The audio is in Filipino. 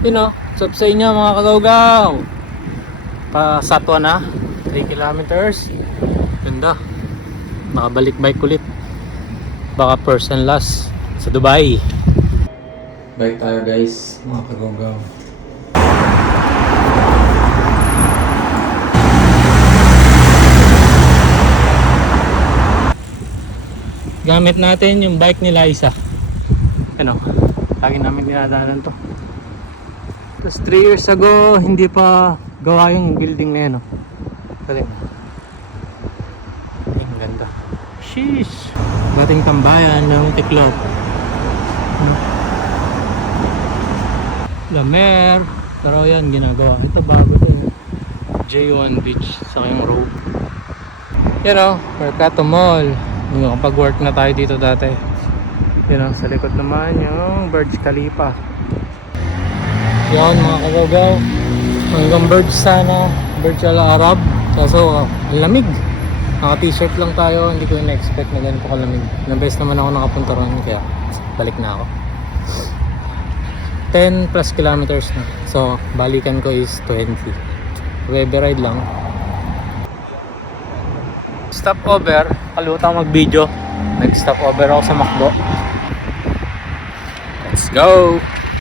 Yun o, what's up sa inyo mga kagawgaw. Pa Satwa na 3 kilometers. Ganda, nakabalik bike ulit. Baka first and last sa Dubai. Bike tayo guys mga kagawgaw. Gamit natin yung bike ni Liza. Ano, lagi namin dinadaanan to. Tapos 3 years ago hindi pa gawa yung building na yan, no? Galing. Ay, ang ganda. Sheesh! Dating tambayan ng Tiklop. Lamer. Pero yan ginagawa. Ito bago to. J1 Beach sa kayong road. Yan o, Mercato Mall. Pag-work na tayo dito dati. Yan o, sa likod naman yung Burj Khalifa. Yan mga kagawgaw. Hanggang Burj sana, Burj Al Arab. Kaso lamig. Naka t-shirt lang tayo, hindi ko na-expect na ganito kalamig. Nabes naman ako nakapunta ron, kaya balik na ako. 10 plus kilometers na. So balikan ko is 20. Webe ride lang. Stop over, kalutang mag video. Nag stop over ako sa Macdo. Let's go!